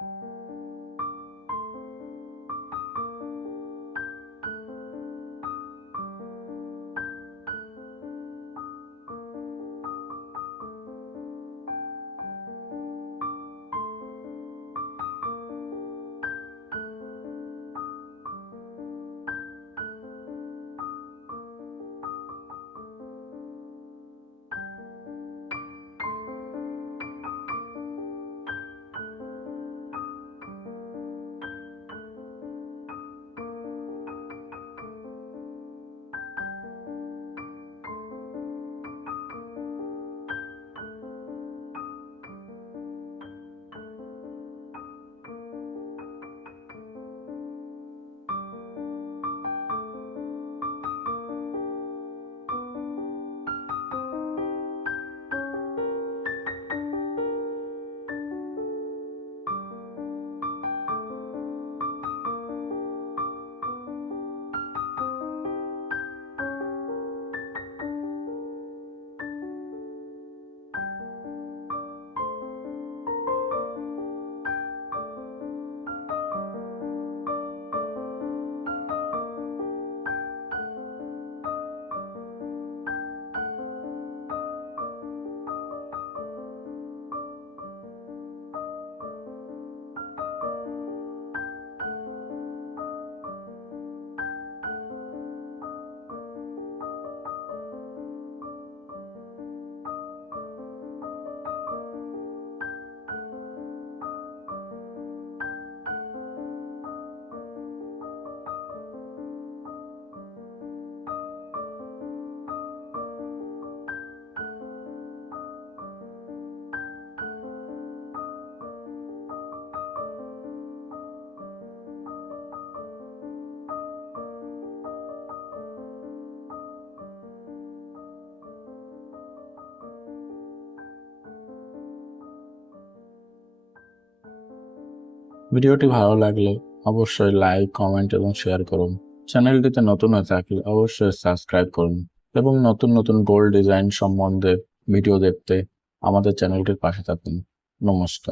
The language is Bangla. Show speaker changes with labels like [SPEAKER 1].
[SPEAKER 1] Thank you ভিডিওটি ভালো লাগলে অবশ্যই লাইক কমেন্ট এবং শেয়ার করুন। চ্যানেলটিতে নতুন হয়ে থাকলে অবশ্যই সাবস্ক্রাইব করুন এবং নতুন নতুন গোল্ড ডিজাইন সম্বন্ধে ভিডিও দেখতে আমাদের চ্যানেলটির পাশে থাকুন। নমস্কার।